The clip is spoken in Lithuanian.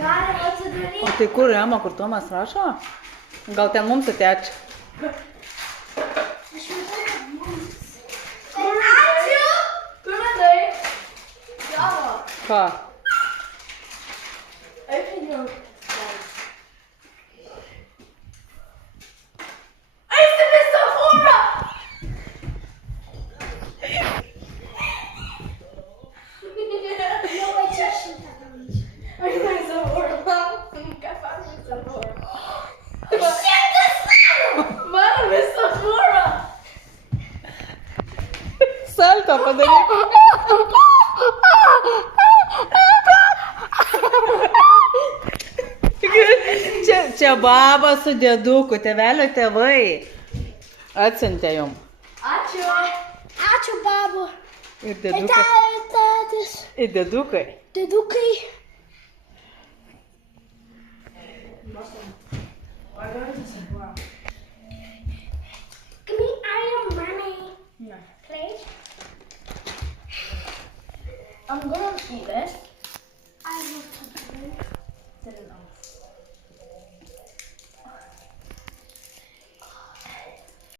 Galima atsidaryti. O tai kur Ema, kur Tomas rašo? Gal ten mums atėč? Ačiū! Kur radai? Gavo. Ką? Open your Eisi visą fūrą! Jau čia šitą daryti. Aš visą fūrą. Ką fan visą fūrą? Šimtas eurų! Mano visą fūrą! Salto padaryk. Čia baba su dėduku, tėvelio tėvai. Atsiuntė jum. Ačiū. Ačiū, babu. Ir dėdukai. Tėtis. Ir dėdukai. Dėdukai. Give me iron money. No. Please. I'm gonna eat this. I want to drink. Sit in